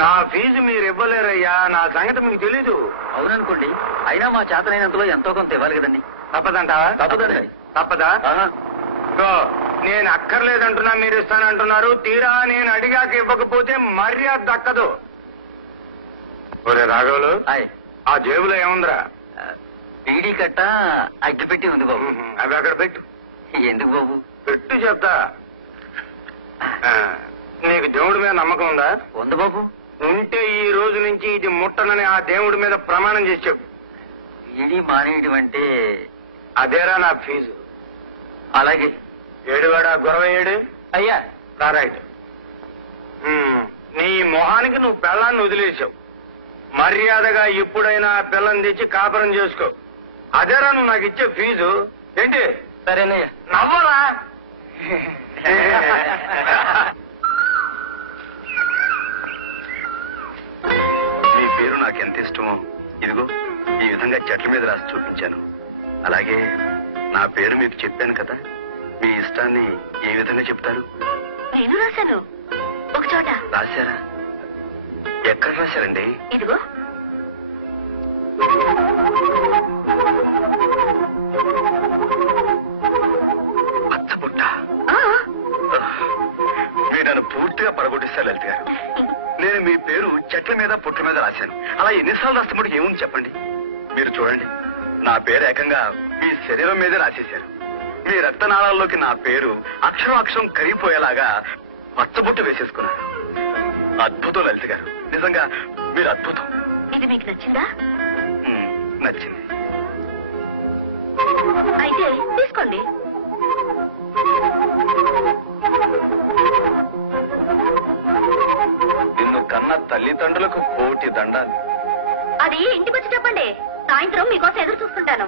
నా ఫీజు మీరు ఇవ్వలేరయ్యా. నా సంగతి మీకు తెలీదు. అవుననుకోండి, అయినా మా చేతనైనంతలో ఎంతో కొంత ఇవ్వాలి కదండి. తప్పదంటావా? తప్పదండి. తప్పదా? నేను అక్కర్లేదంటున్నా, మీరు ఇస్తానంటున్నారు. తీరా నేను అడిగాక ఇవ్వకపోతే మర్యాద దక్కదు. ఒరే రాఘవులు, ఆ జేబులో ఏముందిరా? బీడీ కట్ట అగ్గిపెట్టి ఉంది బాబు. అవి అక్కడ పెట్టు. ఎందుకు బాబు? పెట్టు చెప్తా. నీకు దేవుడి మీద నమ్మకం ఉందా? ఉంది బాబు. ఉంటే ఈ రోజు నుంచి ఇది ముట్టనని ఆ దేవుడి మీద ప్రమాణం చేసి చెప్పు. బీడీ మానేయడం అంటే అదేరా నా ఫీజు. అలాగే. ఏడువాడా గొడవ ఏడు. అయ్యా రైట్. నీ మొహానికి నువ్వు పిల్లాన్ని వదిలేసావు. మర్యాదగా ఎప్పుడైనా పిల్లని తెచ్చి కాపురం చేసుకో. అదేరా నువ్వు నాకు ఇచ్చే ఫీజు. ఏంటి? సరేనయ్యా. నవ్వరా? మీ పేరు నాకు ఎంత ఇష్టమో ఇదిగో ఈ విధంగా చెట్ల మీద రాసి చూపించాను. అలాగే నా పేరు మీకు చెప్పాను కదా, మీ ఇష్టాన్ని ఏ విధంగా చెప్తారు? నేను రాశాను ఒక చోట. రాశారా? ఎక్కడ రాశారండి? ఇదిగో. పచ్చబుట్ట. మీరు నన్ను పూర్తిగా పడగొట్టిస్తారు లలిత గారు. నేను మీ పేరు చెట్ల మీద పుట్ల మీద రాశాను. అలా ఎన్నిసార్లు రాస్తే ఏముంది చెప్పండి. మీరు చూడండి, నా పేరు ఏకంగా మీ శరీరం మీదే రాసేశారు. మీ రక్తనాళాల్లోకి నా పేరు అక్షరం అక్షరం కరిగిపోయేలాగా పచ్చబొట్టు వేసేసుకున్నారు. అద్భుతం లలిత గారు, నిజంగా మీరు అద్భుతం. ఇది మీకు నచ్చిందా? నచ్చింది. అయితే తీసుకోండి. నిన్ను కన్న తల్లిదండ్రులకు కోటి దండాలు. అది ఇంటికి వచ్చి చెప్పండి. సాయంత్రం మీకోసం ఎదురు చూస్తుంటాను.